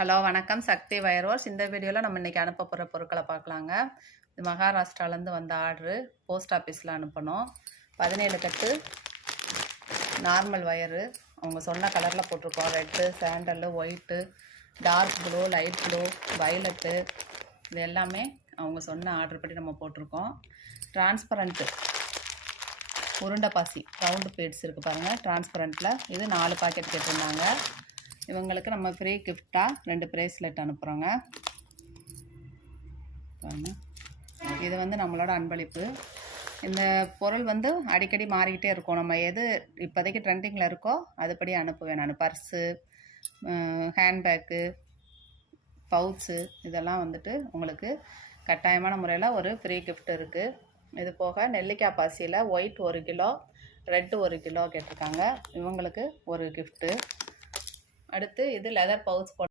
Hello வணக்கம், சக்தி வயர்வாஷ். இந்த வீடியோவில் நம்ம இன்றைக்கி அனுப்ப போகிற பொருட்களை பார்க்கலாங்க. இது மகாராஷ்டிராலேருந்து வந்த ஆர்டரு, போஸ்ட் ஆஃபீஸில் அனுப்பணும். 17 கட்டு நார்மல் வயரு, அவங்க சொன்ன கலரில் போட்டிருக்கோம். Red, sandal, white, dark blue, light blue, violet, இது எல்லாமே அவங்க சொன்ன ஆர்டர் படி நம்ம போட்டிருக்கோம். டிரான்ஸ்பரண்ட்டு உருண்டை பாசி ரவுண்டு பீட்ஸ் இருக்குது பாருங்கள், டிரான்ஸ்பரண்ட்டில் இது 4 பாக்கெட் கேட்டிருந்தாங்க. இவங்களுக்கு நம்ம ஃப்ரீ கிஃப்டாக 2 ப்ரேஸ்லெட் அனுப்புகிறோங்க. இது வந்து நம்மளோட அன்பளிப்பு. இந்த பொருள் வந்து அடிக்கடி மாறிக்கிட்டே இருக்கும். நம்ம எது இப்போதைக்கு ட்ரெண்டிங்கில் இருக்கோ அதுபடி அனுப்புவேன் நான். பர்ஸு, ஹேண்ட்பேக்கு, பவுச்சு, இதெல்லாம் வந்துட்டு உங்களுக்கு கட்டாயமான முறையில் ஒரு ஃப்ரீ கிஃப்ட் இருக்குது. இது போக நெல்லிக்காய் பாசியில் ஒயிட் 1 கிலோ, ரெட்டு 1 கிலோ கேட்டிருக்காங்க. இவங்களுக்கு ஒரு கிஃப்ட்டு. அடுத்து இது லெதர் பவுச்